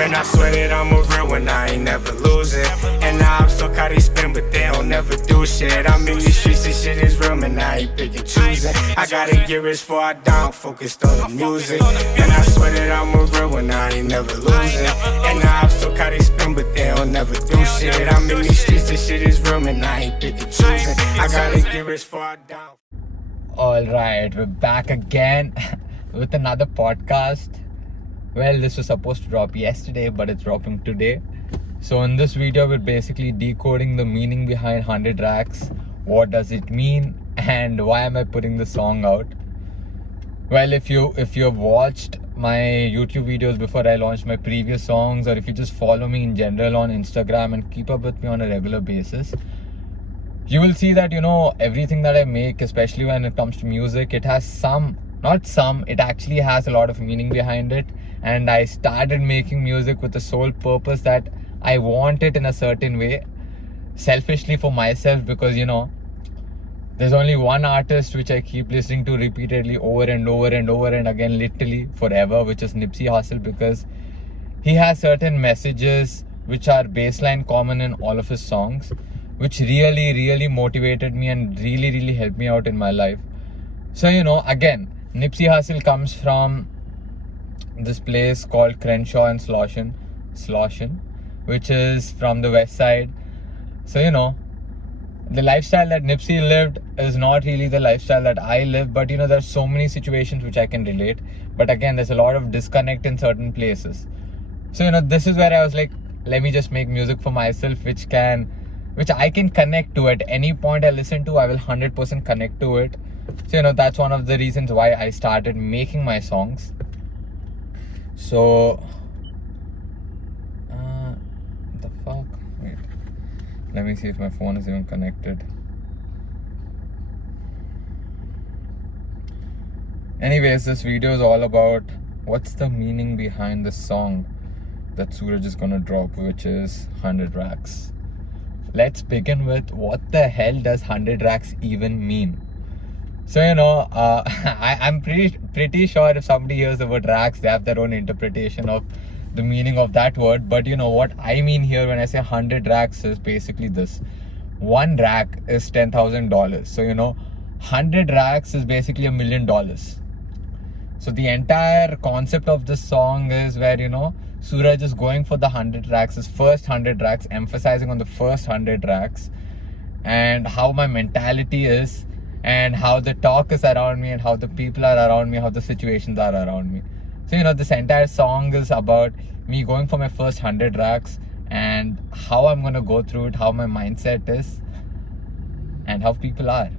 Man, I swear that I'm a real one, I ain't never losing. And now I'm so caught they spin, but they don't never do shit. I'm in these streets, this shit is real, man, I ain't picking choosing. I gotta get rich before I down, focused on the music. And I swear that I'm a real one, I ain't never losing. And now I'm so caught they spin, but they don't never do shit. I'm in these streets, this shit is real, man, I ain't picking choosing. I gotta get rich before I down. Alright, we're back again with another podcast. Well, this was supposed to drop yesterday, but it's dropping today. So in this video, we're basically decoding the meaning behind 100 racks. What does it mean? And why am I putting the song out? Well, if you have watched my YouTube videos before I launched my previous songs, or if you just follow me in general on Instagram and keep up with me on a regular basis, you will see that, everything that I make, especially when it comes to music, it has it actually has a lot of meaning behind it. And I started making music with the sole purpose that I want it in a certain way, selfishly for myself, because, there's only one artist which I keep listening to repeatedly over and over and over and again, literally forever, which is Nipsey Hussle, because he has certain messages which are baseline common in all of his songs, which really, really motivated me and really, really helped me out in my life. So, again, Nipsey Hussle comes from this place called Crenshaw and Slosson, which is from the west side. So, the lifestyle that Nipsey lived is not really the lifestyle that I live, but there's so many situations which I can relate. But again, there's a lot of disconnect in certain places. So, this is where I was like, let me just make music for myself, which I can connect to. At any point I listen to, I will 100% connect to it. So, that's one of the reasons why I started making my songs. So, the fuck? Wait. Let me see if my phone is even connected. Anyways, this video is all about what's the meaning behind the song that Suraj is gonna drop, which is 100 racks. Let's begin with what the hell does 100 racks even mean? So, I'm pretty sure if somebody hears the word racks, they have their own interpretation of the meaning of that word. But what I mean here when I say 100 racks is basically this. One rack is $10,000. So, 100 racks is basically $1 million. So the entire concept of this song is where, Suraj is going for the 100 racks, his first 100 racks, emphasizing on the first 100 racks, and how my mentality is, and how the talk is around me, and how the people are around me, how the situations are around me. So, this entire song is about me going for my first 100 racks and how I'm going to go through it, how my mindset is, and how people are.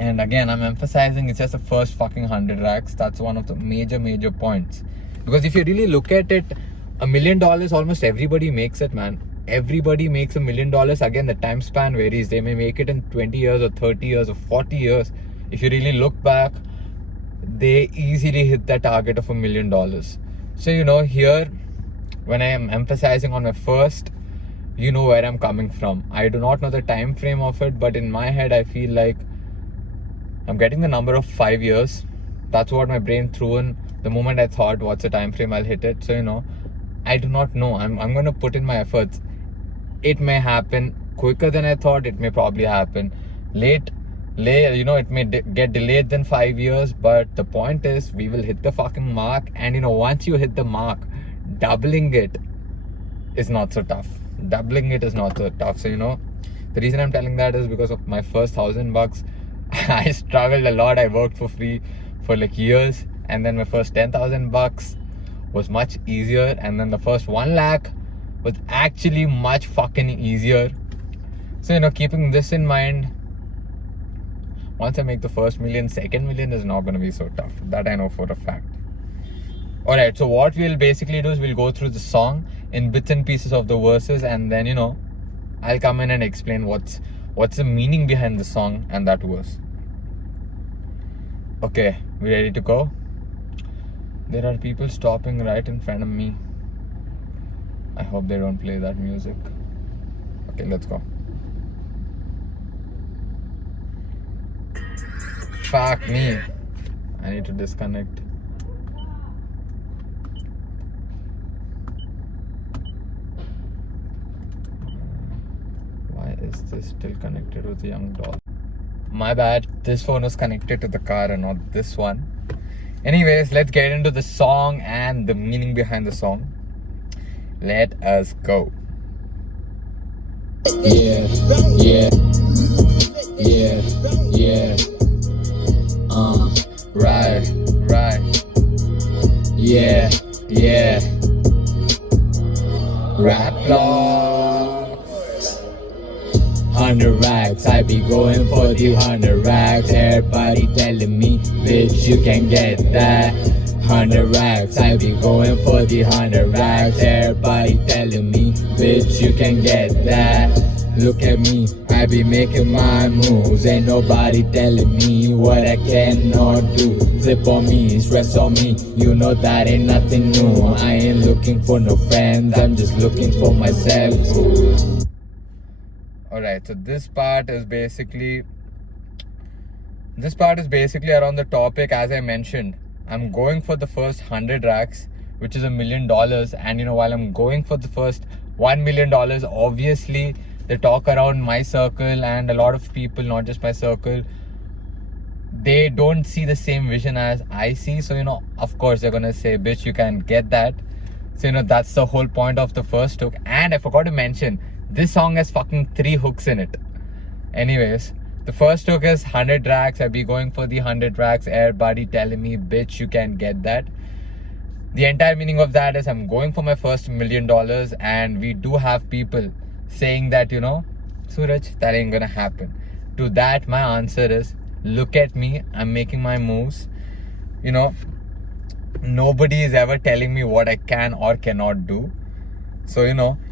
And again, I'm emphasizing it's just the first fucking 100 racks. That's one of the major points. Because if you really look at it, $1 million, almost everybody makes it, man. Everybody makes $1 million. Again, the time span varies. They may make it in 20 years or 30 years or 40 years. If you really look back, they easily hit that target of $1 million. So, here, when I am emphasizing on my first, you know where I'm coming from. I do not know the time frame of it, but in my head, I feel like I'm getting the number of 5 years. That's what my brain threw in the moment I thought, what's the time frame I'll hit it. So, I do not know. I'm going to put in my efforts. It may happen quicker than I thought. It may probably happen late. It may get delayed than 5 years. But the point is, we will hit the fucking mark. And, once you hit the mark, doubling it is not so tough. So, the reason I'm telling that is because of my first $1,000. I struggled a lot. I worked for free for like years. And then my first $10,000 was much easier. And then the first 1 lakh was actually much fucking easier. So, keeping this in mind, once I make the first million, second million is not going to be so tough. That I know for a fact. Alright, so what we'll basically do is we'll go through the song in bits and pieces of the verses. And then, I'll come in and explain what's the meaning behind the song and that verse. Okay, we ready to go? There are people stopping right in front of me. I hope they don't play that music. Okay, let's go. Fuck me. I need to disconnect. is this still connected with the young doll? My bad, this phone was connected to the car and not this one. Anyways, let's get into the song and the meaning behind the song. Let us go. Yeah, yeah, yeah, yeah. Right, right. Yeah, yeah. Rap block. 100 racks, I be going for the 100 racks. Everybody telling me, bitch, you can get that. 100 racks, I be going for the 100 racks. Everybody telling me, bitch, you can get that. Look at me, I be making my moves. Ain't nobody telling me what I cannot do. Flip on me, stress on me, you know that ain't nothing new. I ain't looking for no friends, I'm just looking for myself. Alright, so this part is basically around the topic. As I mentioned, I'm going for the first 100 racks, which is $1 million. And while I'm going for the first $1 million, obviously the talk around my circle and a lot of people, not just my circle, they don't see the same vision as I see. So of course they're gonna say, bitch, you can get that. So that's the whole point of the first hook. And I forgot to mention, this song has fucking 3 hooks in it. Anyways, the first hook is 100 racks, I be going for the 100 racks. Everybody telling me, bitch, you can get that. The entire meaning of that is I'm going for my first $1 million, and we do have people saying that, Suraj, that ain't gonna happen. To that, my answer is, look at me, I'm making my moves. Nobody is ever telling me what I can or cannot do. So,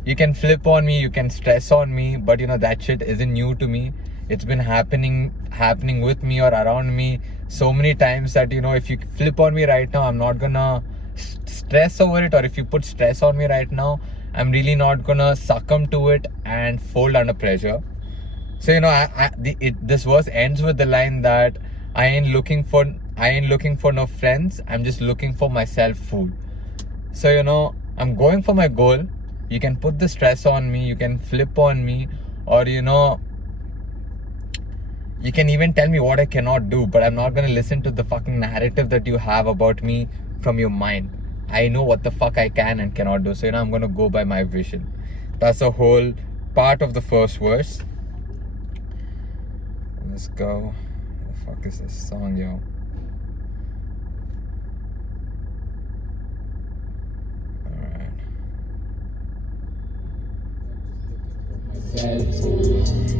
you can flip on me, you can stress on me, but that shit isn't new to me. It's been happening with me or around me so many times that, if you flip on me right now, I'm not gonna stress over it. Or if you put stress on me right now, I'm really not gonna succumb to it and fold under pressure. So, this verse ends with the line that I ain't looking for no friends, I'm just looking for myself food. So, I'm going for my goal. You can put the stress on me, you can flip on me, or you can even tell me what I cannot do, but I'm not gonna listen to the fucking narrative that you have about me from your mind. I know what the fuck I can and cannot do. So I'm gonna go by my vision. That's the whole part of the first verse. Let's go. What the fuck is this song, yo?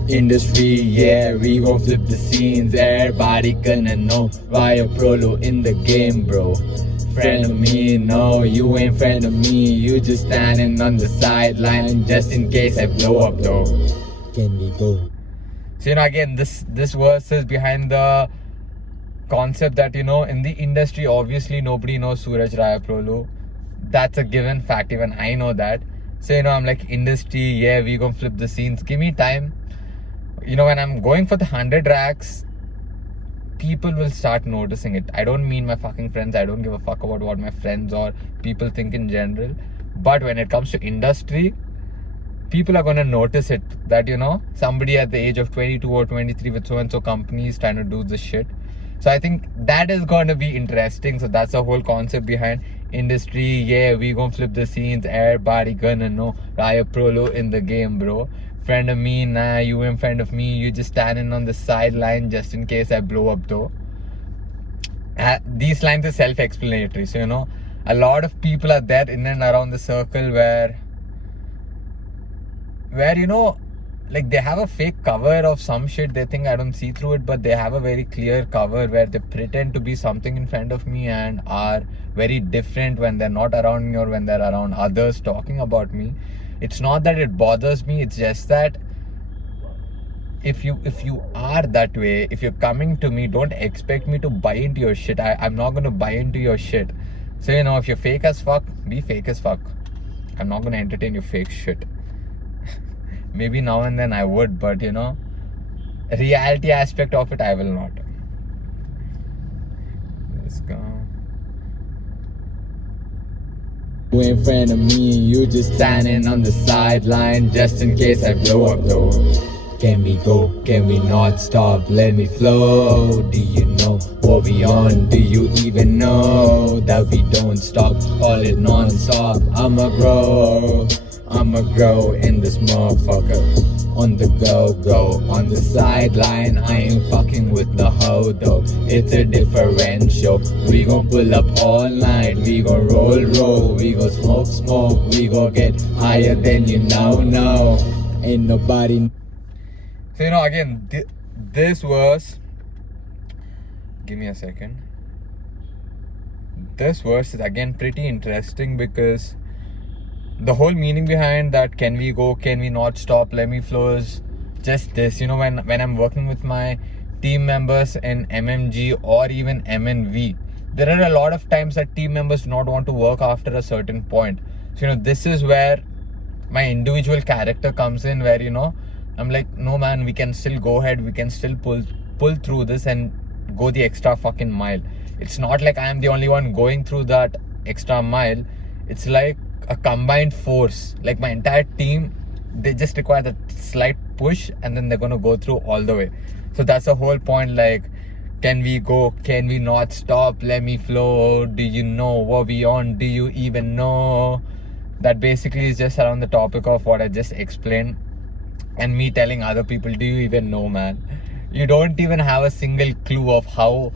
Industry, yeah, we gon' flip the scenes. Everybody gonna know Raya Prolo in the game, bro. Friend of me, no, you ain't friend of me. You just standing on the sideline just in case I blow up, though. Can we go? So again, this verse is behind the concept that in the industry, obviously nobody knows Suraj Raya Prolo. That's a given fact, even I know that. So I'm like, industry, yeah, we gonna flip the scenes, give me time. When I'm going for the 100 racks, people will start noticing it. I don't mean my fucking friends, I don't give a fuck about what my friends or people think in general. But when it comes to industry, people are gonna notice it, that somebody at the age of 22 or 23 with so and so companies trying to do this shit. So I think that is gonna be interesting. So that's the whole concept behind industry, yeah, we gonna flip the scenes. Everybody gonna know Raya Prolo in the game, bro. Friend of me, nah, you ain't friend of me. You just standing on the sideline just in case I blow up, though. These lines are self-explanatory. So a lot of people are there in and around the circle where like they have a fake cover of some shit. They think I don't see through it, but they have a very clear cover where they pretend to be something in front of me and are very different when they're not around me or when they're around others talking about me. It's not that it bothers me, it's just that if you are that way, if you're coming to me, don't expect me to buy into your shit. I'm not gonna buy into your shit. So if you're fake as fuck, be fake as fuck. I'm not gonna entertain your fake shit. Maybe now and then I would, but reality aspect of it, I will not. Let's go. You ain't friend of me, you just standing on the sideline just in case I blow up, though. Can we go? Can we not stop? Let me flow. Do you know what we on? Do you even know that we don't stop? All it non-stop. I'ma grow in this motherfucker. On the go, on the sideline, I ain't fucking with the hoe though. It's a differential. We gon' pull up all night, we gon' roll, we gon' smoke, we gon' get higher than you know. Ain't nobody. So again, this verse, give me a second. This verse is again pretty interesting because the whole meaning behind that, can we go, can we not stop, let me flow, is just this. When I'm working with my team members in MMG or even MNV, there are a lot of times that team members do not want to work after a certain point. So this is where my individual character comes in, where I'm like, no man, we can still go ahead, we can still pull through this and go the extra fucking mile. It's not like I am the only one going through that extra mile. It's like a combined force. Like my entire team, they just require that slight push and then they're gonna go through all the way. So that's the whole point. Like, can we go, can we not stop, let me flow, do you know what we on, do you even know? That basically is just around the topic of what I just explained, and me telling other people, do you even know, man? You don't even have a single clue of how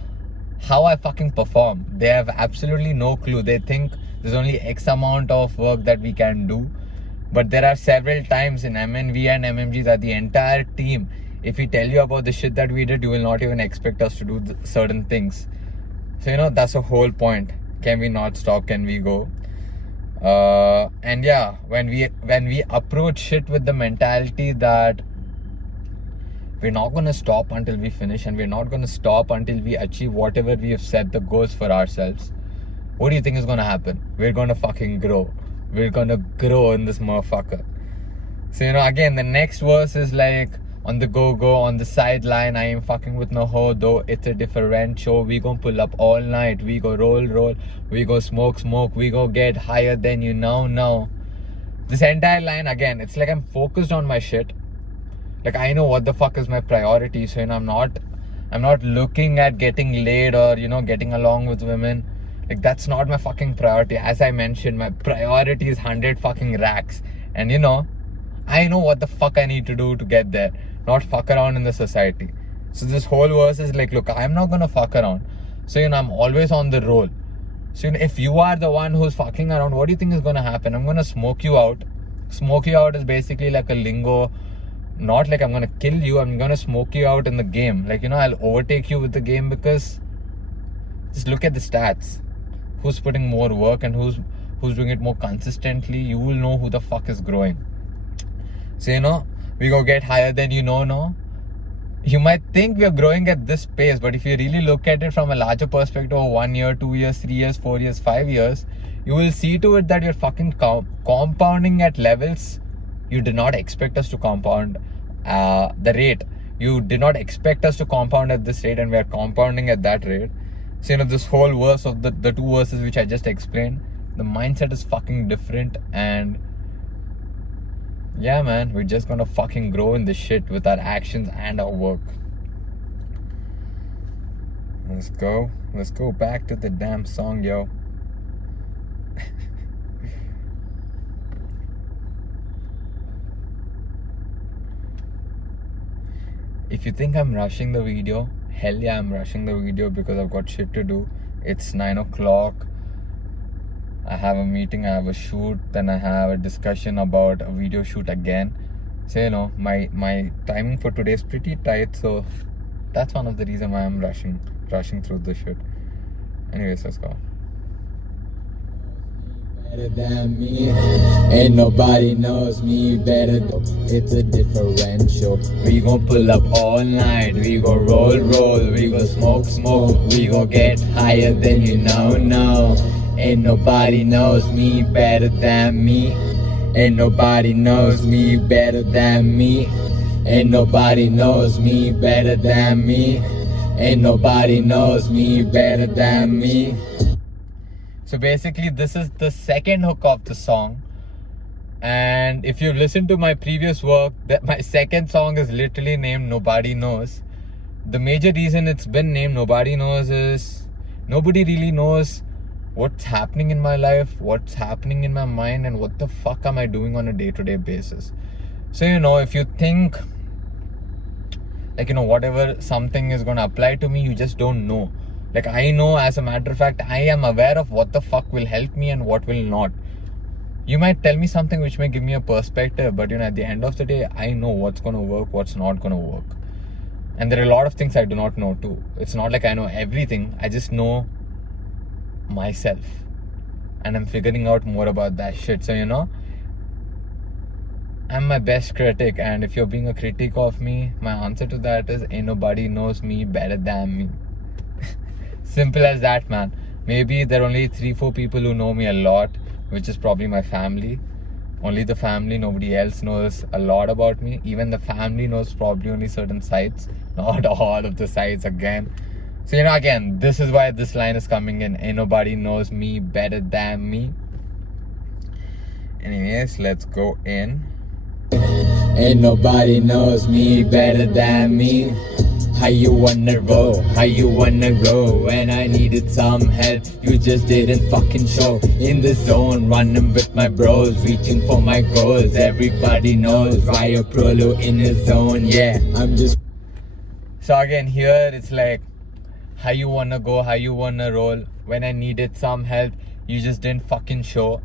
I fucking perform. They have absolutely no clue. They think there's only X amount of work that we can do. But there are several times in MNV and MMG that the entire team, if we tell you about the shit that we did, you will not even expect us to do certain things. So that's the whole point. Can we not stop? Can we go? And yeah, when we approach shit with the mentality that we're not gonna stop until we finish, and we're not gonna stop until we achieve whatever we have set the goals for ourselves, what do you think is gonna happen? We're gonna fucking grow. We're gonna grow in this motherfucker. So again, the next verse is like, on the go, on the sideline, I ain't fucking with no hoe though. It's a different show. We gon' pull up all night. We go roll. We go smoke. We go get higher than you know. This entire line, again, it's like I'm focused on my shit. Like I know what the fuck is my priority. So I'm not looking at getting laid or getting along with women. Like that's not my fucking priority. As I mentioned, my priority is 100 fucking racks. And I know what the fuck I need to do to get there, not fuck around in the society. So this whole verse is like, look, I'm not gonna fuck around. So I'm always on the roll. So if you are the one who's fucking around, what do you think is gonna happen? I'm gonna smoke you out. Smoke you out is basically like a lingo. Not like I'm gonna kill you, I'm gonna smoke you out in the game. Like I'll overtake you with the game, because just look at the stats. Who's putting more work and who's doing it more consistently, you will know who the fuck is growing. So we go get higher than no. You might think we are growing at this pace, but if you really look at it from a larger perspective of 1 year, 2 years, 3 years, 4 years, 5 years, you will see to it that you're fucking compounding at levels you did not expect us to compound. The rate, you did not expect us to compound at this rate, and we are compounding at that rate. So this whole verse of the two verses which I just explained, the mindset is fucking different. And yeah man, we're just gonna fucking grow in this shit with our actions and our work. Let's go back to the damn song, yo. If you think I'm rushing the video, hell yeah, I'm rushing the video because I've got shit to do. It's 9 o'clock. I have a meeting, I have a shoot, then I have a discussion about a video shoot again. So my timing for today is pretty tight, so that's one of the reasons why I'm rushing through the shit. Anyways, let's go. Better than me, ain't nobody knows me better though. It's a differential. We gon' pull up all night, we go roll, we go smoke, we go get higher than you know. Ain't nobody knows me better than me. Ain't nobody knows me better than me. Ain't nobody knows me better than me. Ain't nobody knows me better than me. So basically this is the second hook of the song, and And if you listen to my previous work, that my second song is literally named Nobody Knows. The major reason it's been named Nobody Knows is nobody really knows what's happening in my life, what's happening in my mind, and what the fuck am I doing on a day-to-day basis. So, if you think like, whatever something is going to apply to me, you just don't know. Like, I know, as a matter of fact, I am aware of what the fuck will help me and what will not. You might tell me something which may give me a perspective, but at the end of the day, I know what's going to work, what's not going to work. And there are a lot of things I do not know too. It's not like I know everything. I just know myself. And I'm figuring out more about that shit. So, I'm my best critic. And if you're being a critic of me, my answer to that is ain't nobody knows me better than me. Simple as that, man. Maybe there are only 3-4 people who know me a lot, which is probably my family. Only the family, nobody else knows a lot about me. Even the family knows probably only certain sides, not all of the sides again. So, again, this is why this line is coming in. Ain't nobody knows me better than me. Anyways, let's go in. Ain't nobody knows me better than me. How you wanna roll, how you wanna roll. When I needed some help, you just didn't fucking show. In the zone, running with my bros, reaching for my goals. Everybody knows, Raya Prolo in the zone, yeah. I'm just... So again, here it's like, how you wanna go, how you wanna roll. When I needed some help, you just didn't fucking show.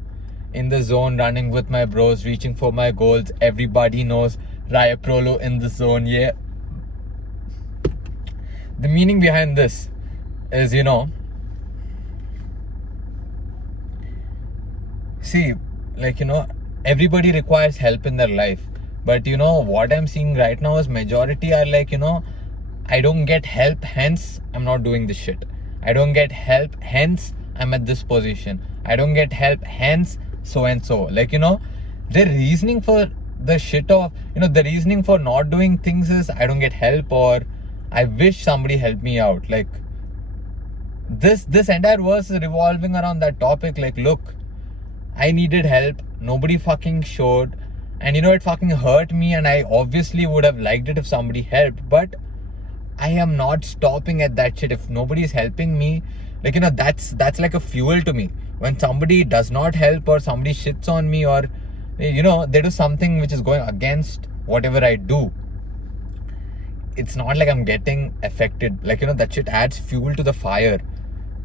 In the zone, running with my bros, reaching for my goals. Everybody knows, Raya Prolo in the zone, yeah. The meaning behind this is, see, like, everybody requires help in their life. But, what I'm seeing right now is majority are like, I don't get help, hence I'm not doing this shit. I don't get help, hence I'm at this position. I don't get help, hence so and so. Like, the reasoning for the shit of, the reasoning for not doing things is I don't get help, or I wish somebody helped me out. Like, this entire verse is revolving around that topic. Like, look, I needed help, nobody fucking showed, and it fucking hurt me, and I obviously would have liked it if somebody helped, but I am not stopping at that shit. If nobody is helping me, like, that's like a fuel to me. When somebody does not help, or somebody shits on me, or they do something which is going against whatever I do, it's not like I'm getting affected. Like, that shit adds fuel to the fire.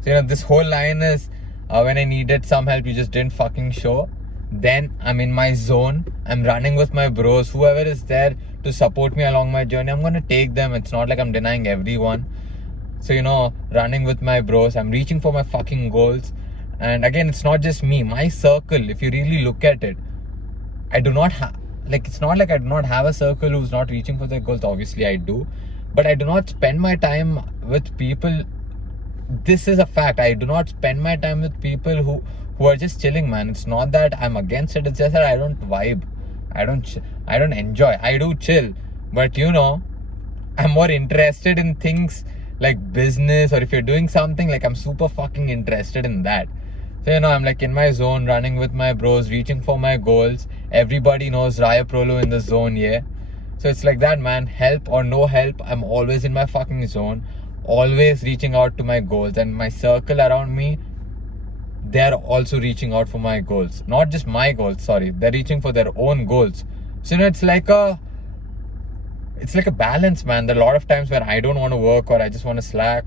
So, this whole line is, when I needed some help, you just didn't fucking show. Then I'm in my zone. I'm running with my bros. Whoever is there to support me along my journey, I'm going to take them. It's not like I'm denying everyone. So, running with my bros, I'm reaching for my fucking goals. And again, it's not just me. My circle, if you really look at it, I do not have... Like, it's not like I do not have a circle who's not reaching for their goals. Obviously, I do. But I do not spend my time with people. This is a fact. I do not spend my time with people who are just chilling, man. It's not that I'm against it. It's just that I don't vibe. I don't enjoy. I do chill. But, I'm more interested in things like business, or if you're doing something, like, I'm super fucking interested in that. So, I'm like in my zone, running with my bros, reaching for my goals. Everybody knows Raya Prolo in the zone, yeah. So it's like that, man. Help or no help, I'm always in my fucking zone. Always reaching out to my goals. And my circle around me, they're also reaching out for my goals. Not just my goals, sorry. They're reaching for their own goals. So, it's like a balance, man. There are a lot of times where I don't want to work, or I just want to slack.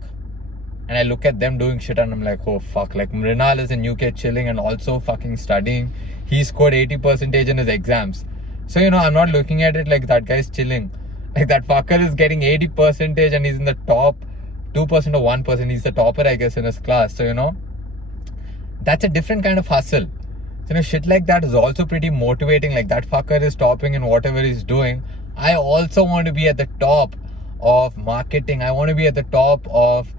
And I look at them doing shit and I'm like, oh fuck. Like, Mrinal is in UK chilling and also fucking studying. He scored 80% in his exams. So, I'm not looking at it like that guy's chilling. Like, that fucker is getting 80% and he's in the top 2% or 1%. He's the topper, I guess, in his class. So, that's a different kind of hustle. So, shit like that is also pretty motivating. Like, that fucker is topping in whatever he's doing. I also want to be at the top of marketing. I want to be at the top of,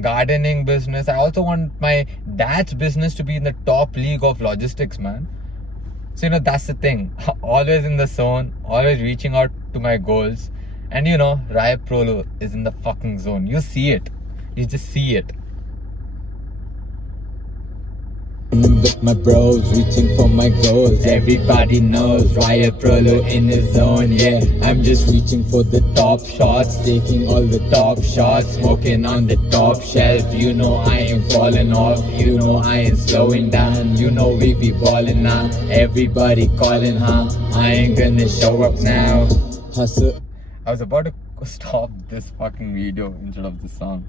gardening business. I also want my dad's business to be in the top league of logistics, man. So, that's the thing. Always in the zone, always reaching out to my goals. And, Raya Prolo is in the fucking zone. You see it. You just see it. with my bros, reaching for my goals. Everybody knows Riot Prolo in his zone. Yeah, I'm just reaching for the top shots, taking all the top shots, smoking on the top shelf. You know I ain't falling off, you know I ain't slowing down. You know we be balling now, everybody calling, huh? I ain't gonna show up now. Hustle. I was about to stop this fucking video instead of the song.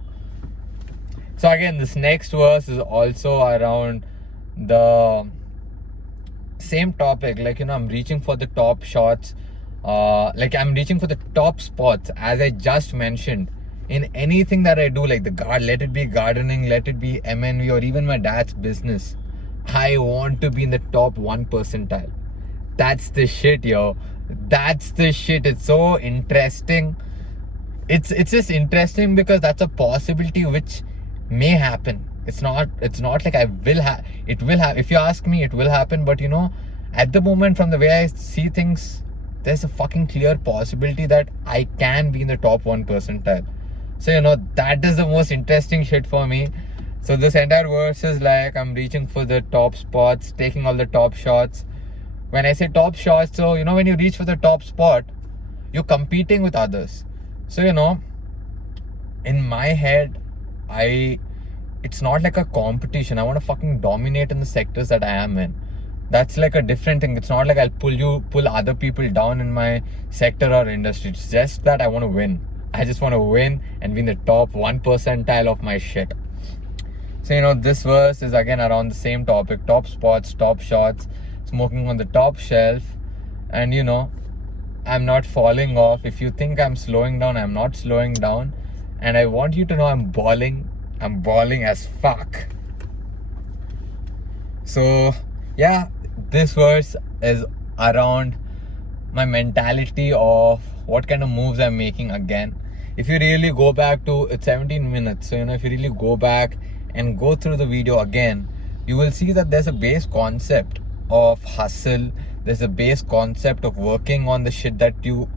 So again, this next verse is also around the same topic. Like, you know, I'm reaching for the top shots. Like, I'm reaching for the top spots, as I just mentioned. In anything that I do, like let it be gardening, let it be MNV, or even my dad's business, I want to be in the top 1 percentile. That's the shit, yo. That's the shit. It's so interesting. It's just interesting because that's a possibility which may happen. It's not like I will have, it will have. If you ask me, it will happen. But you know, at the moment, from the way I see things, there's a fucking clear possibility that I can be in the top 1 percentile. So you know, that is the most interesting shit for me. So this entire verse is like, I'm reaching for the top spots, taking all the top shots. When I say top shots, so you know, when you reach for the top spot, you're competing with others. So you know, in my head, it's not like a competition. I want to fucking dominate in the sectors that I am in. That's like a different thing. It's not like I'll pull other people down in my sector or industry. It's just that I want to win. I just want to win and be in the top 1 percentile of my shit. So you know, this verse is again around the same topic: top spots, top shots, smoking on the top shelf. And you know, I'm not falling off. If you think I'm slowing down, I'm not slowing down. And I want you to know I'm balling as fuck. So yeah, this verse is around my mentality of what kind of moves I'm making again. If you really go back to, it's 17 minutes, so you know, if you really go back and go through the video again, you will see that there's a base concept of hustle. There's a base concept of working on the shit that you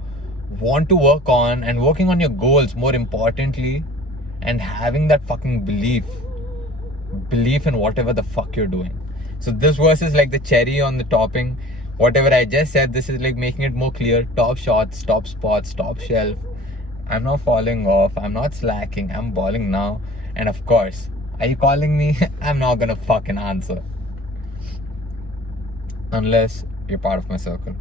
want to work on, and working on your goals, more importantly, and having that fucking belief in whatever the fuck you're doing. So this verse is like the cherry on the topping. Whatever I just said, this is like making it more clear. Top shots, top spots, top shelf. I'm not falling off, I'm not slacking, I'm balling now. And of course, are you calling me? I'm not gonna fucking answer, unless you're part of my circle.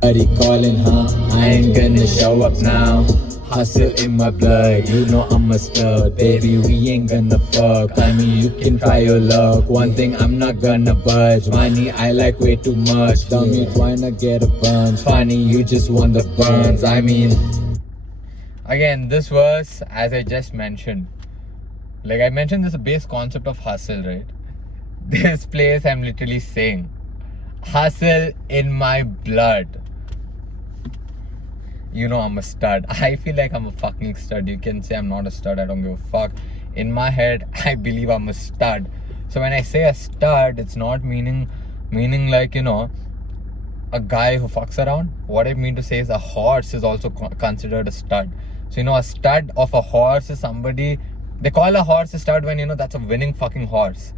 Everybody calling, huh? I ain't gonna show up now. Hustle in my blood, you know I'm a stud. Baby, we ain't gonna fuck. I mean, you can try your luck. One thing, I'm not gonna budge. Money, I like way too much. Dumb, you tryna get a bunch. Funny, you just want the buns. I mean, again, this verse, as I just mentioned, like I mentioned, there's a base concept of hustle, right? This place, I'm literally saying, hustle in my blood. You know I'm a stud. I feel like I'm a fucking stud. You can say I'm not a stud, I don't give a fuck. In my head, I believe I'm a stud. So when I say a stud, it's not meaning like, you know, a guy who fucks around. What I mean to say is a horse is also considered a stud. So you know, a stud of a horse is somebody, they call a horse a stud when, you know, that's a winning fucking horse.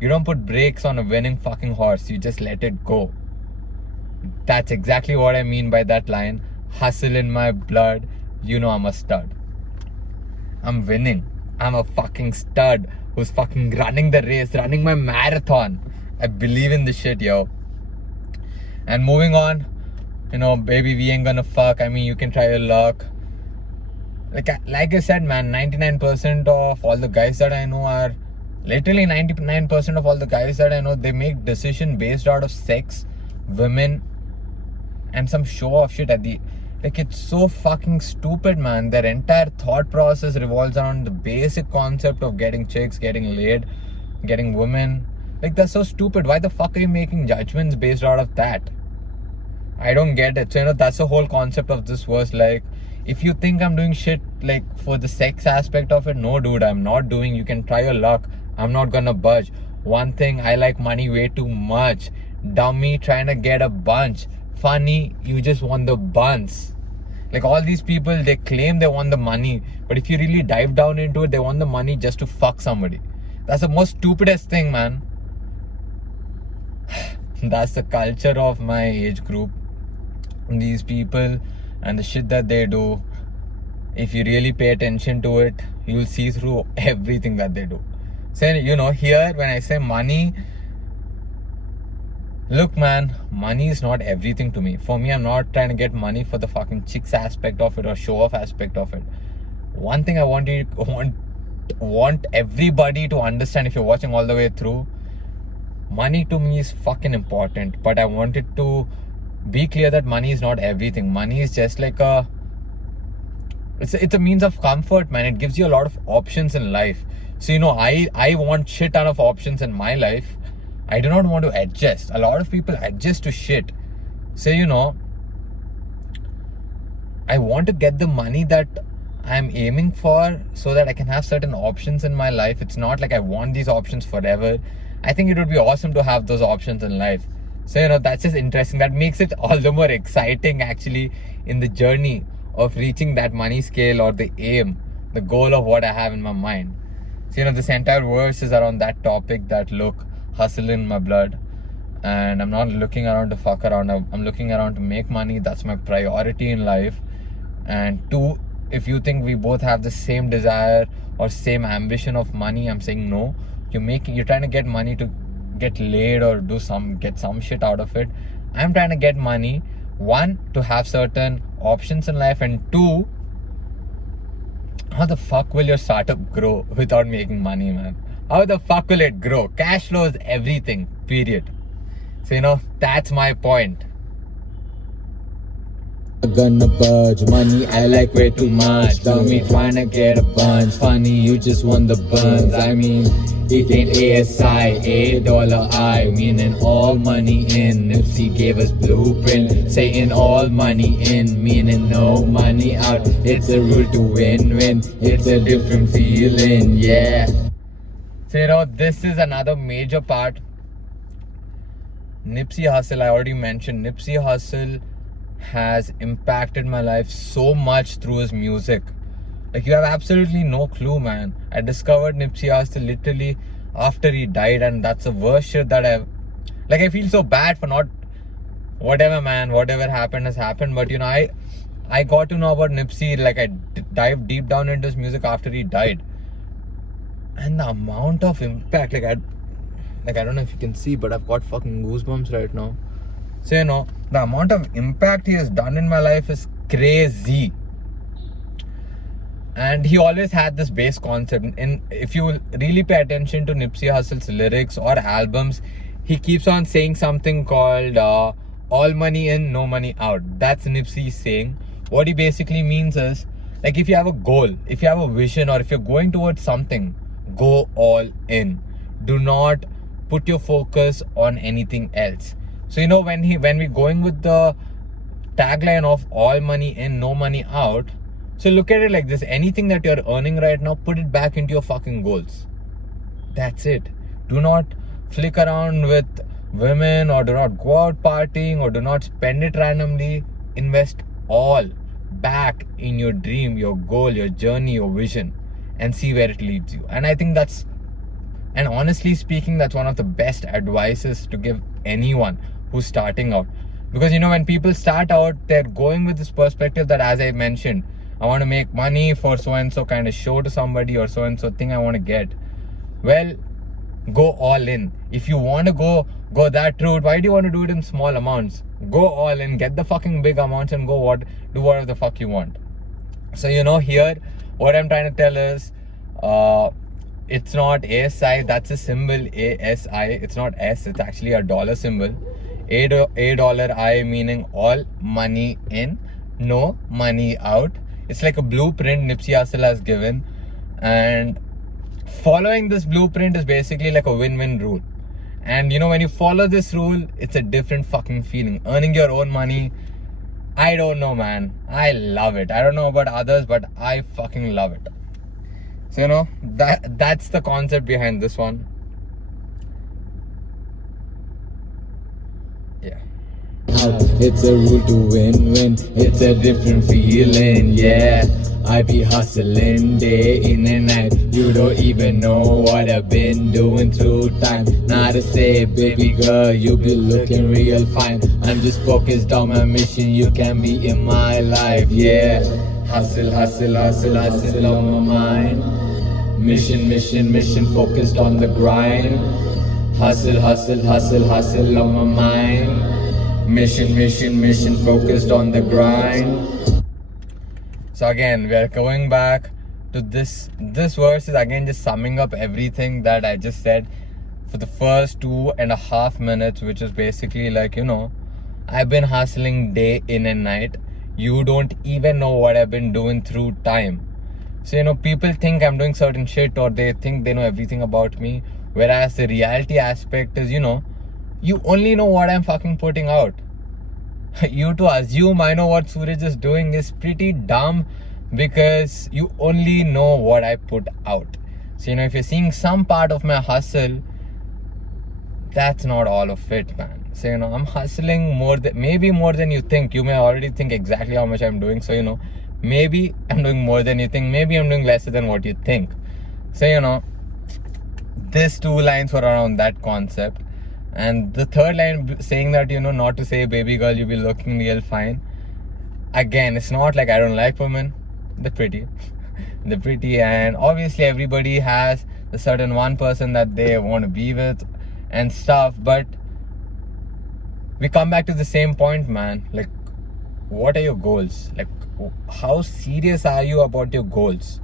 You don't put brakes on a winning fucking horse, you just let it go. That's exactly what I mean by that line. Hustle in my blood, you know I'm a stud. I'm winning. I'm a fucking stud who's fucking running the race, running my marathon. I believe in this shit, yo. And moving on, you know, baby, we ain't gonna fuck. I mean, you can try your luck. Like I said, man, 99% of all the guys that I know are, literally 99% of all the guys that I know, they make decisions based out of sex, women, and some show off shit at the, like, it's so fucking stupid, man. Their entire thought process revolves around the basic concept of getting chicks, getting laid, getting women. Like, that's so stupid. Why the fuck are you making judgments based out of that? I don't get it. So, you know, that's the whole concept of this verse. Like, if you think I'm doing shit, like, for the sex aspect of it, no, dude, I'm not doing. You can try your luck. I'm not gonna budge. One thing, I like money way too much. Dummy, trying to get a bunch. Funny, you just want the buns. Like, all these people, they claim they want the money, but if you really dive down into it, they want the money just to fuck somebody. That's the most stupidest thing, man. That's the culture of my age group. These people and the shit that they do, if you really pay attention to it, you'll see through everything that they do. So, here when I say money, look, man, money is not everything to me. For me, I'm not trying to get money for the fucking chicks aspect of it or show off aspect of it. One thing I want everybody to understand, if you're watching all the way through, money to me is fucking important, but I want it to be clear that money is not everything. Money is just like it's a means of comfort, man. It gives you a lot of options in life. So, I want shit ton of options in my life. I do not want to adjust. A lot of people adjust to shit. So, I want to get the money that I'm aiming for so that I can have certain options in my life. It's not like I want these options forever. I think it would be awesome to have those options in life. So, that's just interesting. That makes it all the more exciting, actually, in the journey of reaching that money scale or the aim, the goal of what I have in my mind. So, this entire verse is around that topic, that look, hustle in my blood. And I'm not looking around to fuck around. I'm looking around to make money. That's my priority in life. And two, if you think we both have the same desire or same ambition of money, I'm saying no. You're trying to get money to get laid or get some shit out of it. I'm trying to get money, one, to have certain options in life, and two, how the fuck will your startup grow without making money, man? How the fuck will it grow? Cash flow is everything, period. So, that's my point. Gonna budge, money I like way too much. Got me trying to get a bunch. Funny, you just won the buns. I mean, it ain't ASI, $8 meaning all money in. Nipsey gave us blueprint, saying all money in, meaning no money out. It's a rule to win-win. It's a different feeling, yeah. So, this is another major part. Nipsey Hussle, I already mentioned. Nipsey Hussle has impacted my life so much through his music. Like, you have absolutely no clue, man. I discovered Nipsey Hussle literally after he died, and that's the worst shit that I feel so bad for not, whatever, man, whatever happened has happened. But, I got to know about Nipsey, like, I dived deep down into his music after he died. And the amount of impact, I don't know if you can see, but I've got fucking goosebumps right now. So, the amount of impact he has done in my life is crazy. And he always had this base concept. And if you really pay attention to Nipsey Hussle's lyrics or albums, he keeps on saying something called all money in, no money out. That's Nipsey's saying. What he basically means is, like, if you have a goal, if you have a vision, or if you're going towards something, go all in. Do not put your focus on anything else. So, when we're going with the tagline of all money in, no money out, so look at it like this. Anything that you're earning right now, put it back into your fucking goals. That's it. Do not flick around with women, or do not go out partying, or do not spend it randomly. Invest all back in your dream, your goal, your journey, your vision, and see where it leads you. And I think and honestly speaking, that's one of the best advices to give anyone who's starting out. Because, when people start out, they're going with this perspective that, as I mentioned, I want to make money for so-and-so kind of show to somebody, or so-and-so thing I want to get. Well, go all in. If you want to go that route, why do you want to do it in small amounts? Go all in, get the fucking big amounts, and do whatever the fuck you want. So, here, what I'm trying to tell is, it's not ASI, that's a symbol, ASI. It's not S, it's actually a dollar symbol. $8 meaning all money in, no money out. It's like a blueprint Nipsey Hussle has given. And following this blueprint is basically like a win-win rule. And when you follow this rule, it's a different fucking feeling. Earning your own money, I don't know, man. I love it. I don't know about others, but I fucking love it. So, that's the concept behind this one. Yeah. out. It's a rule to win. It's a different feeling, yeah. I be hustling day in and night. You don't even know what I've been doing through time. Not to say, baby girl, you be looking real fine. I'm just focused on my mission. You can be in my life, yeah. Hustle on my mind. Mission, focused on the grind. Hustle on my mind. Mission, focused on the grind. So again, we are going back to this verse is again just summing up everything that I just said for the first 2.5 minutes, which is basically like, I've been hustling day in and night. You don't even know what I've been doing through time. So, people think I'm doing certain shit, or they think they know everything about me. Whereas the reality aspect is, you only know what I'm fucking putting out. You to assume I know what Suraj is doing is pretty dumb, because you only know what I put out. So, if you're seeing some part of my hustle, that's not all of it, man. So, I'm hustling maybe more than you think. You may already think exactly how much I'm doing. So, maybe I'm doing more than you think. Maybe I'm doing lesser than what you think. So, these 2 lines were around that concept. And the third line saying that, not to say, baby girl, you be looking real fine. Again, it's not like I don't like women. They're pretty. They're pretty. And obviously everybody has a certain one person that they want to be with and stuff. But we come back to the same point, man. Like, what are your goals? Like, how serious are you about your goals?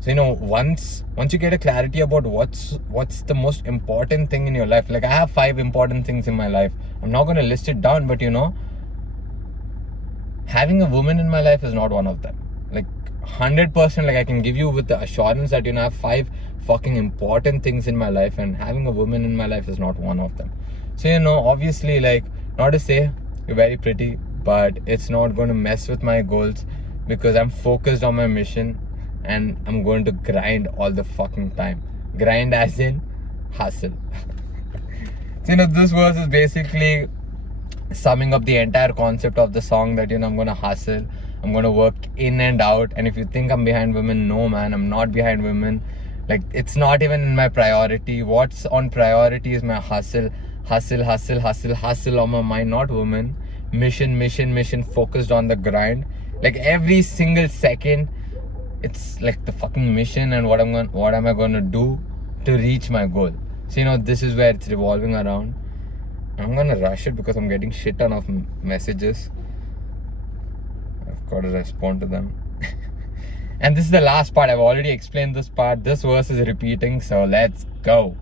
So, once you get a clarity about what's the most important thing in your life. Like, I have 5 important things in my life. I'm not going to list it down, but having a woman in my life is not one of them. Like, 100%, like, I can give you with the assurance that, I have 5 fucking important things in my life, and having a woman in my life is not one of them. So, obviously, like, not to say you're very pretty, but it's not going to mess with my goals, because I'm focused on my mission. And I'm going to grind all the fucking time. Grind as in hustle. So, this verse is basically summing up the entire concept of the song that, I'm going to hustle. I'm going to work in and out. And if you think I'm behind women, no, man, I'm not behind women. Like, it's not even in my priority. What's on priority is my hustle. Hustle on my mind, not women. Mission, focused on the grind. Like, every single second, it's like the fucking mission and what am I going to do to reach my goal. So, this is where it's revolving around. I'm going to rush it because I'm getting shit ton of messages. I've got to respond to them. And this is the last part. I've already explained this part. This verse is repeating, so let's go.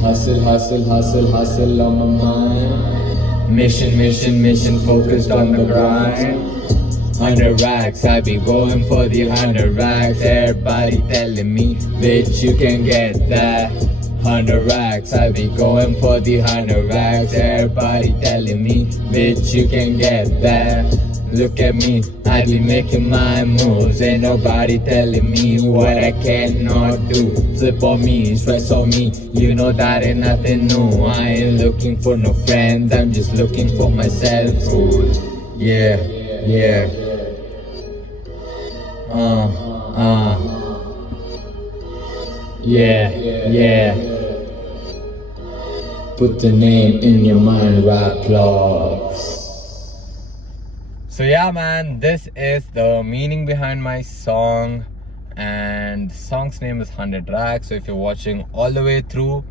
Hustle on my mind. Mission, focused on the grind. 100 racks, I be going for the 100 racks. Everybody telling me, bitch, you can get that. 100 racks, I be going for the 100 racks. Everybody telling me, bitch, you can get that. Look at me, I be making my moves. Ain't nobody telling me what I cannot do. Flip on me, stress on me, you know that ain't nothing new. I ain't looking for no friends, I'm just looking for myself. Ooh, yeah. Yeah. Put the name in your mind, rap plugs. So yeah, man, this is the meaning behind my song, and the song's name is 100 Racks. So if you're watching all the way through,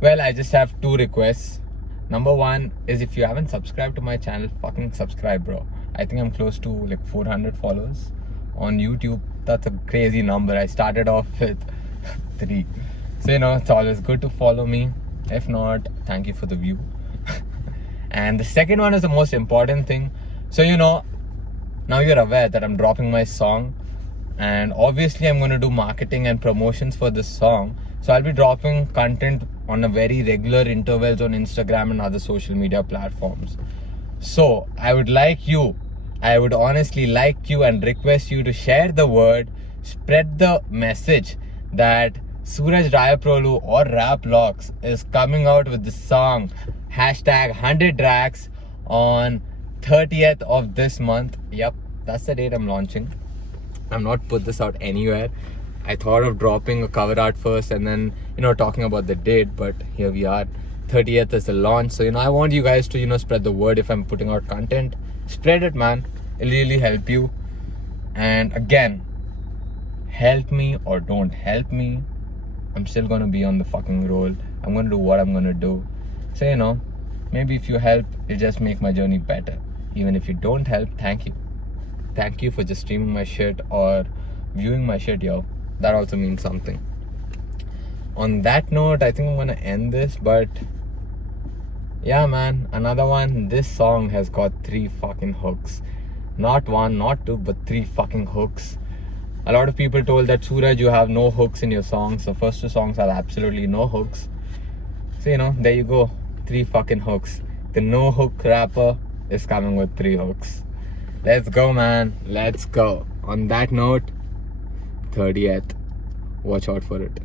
well, I just have 2 requests. Number 1 is, if you haven't subscribed to my channel, fucking subscribe, bro. I think I'm close to like 400 followers on YouTube. That's a crazy number. I started off with 3. So, it's always good to follow me. If not, thank you for the view. And the second one is the most important thing. So, now you're aware that I'm dropping my song. And obviously, I'm going to do marketing and promotions for this song. So, I'll be dropping content on a very regular intervals on Instagram and other social media platforms. So, I would honestly like you and request you to share the word, spread the message that Suraj Rayaprolu or Raplocks is coming out with the song hashtag 100 Racks on 30th of this month. Yep, that's the date I'm launching. I've not put this out anywhere. I thought of dropping a cover art first and then, talking about the date, but here we are. 30th is the launch. So, I want you guys to, spread the word. If I'm putting out content, spread it, man. It'll really help you. And again, help me or don't help me, I'm still gonna be on the fucking roll. I'm gonna do what I'm gonna do. So, maybe if you help, it just make my journey better. Even if you don't help, thank you. Thank you for just streaming my shit or viewing my shit, yo. That also means something. On that note, I think I'm gonna end this, but yeah, man, another one. This song has got 3 fucking hooks. Not 1, not 2, but 3 fucking hooks. A lot of people told that Suraj, you have no hooks in your songs. The first 2 songs have absolutely no hooks. So, there you go. 3 fucking hooks. The no hook rapper is coming with 3 hooks. Let's go, man. Let's go. On that note, 30th. Watch out for it.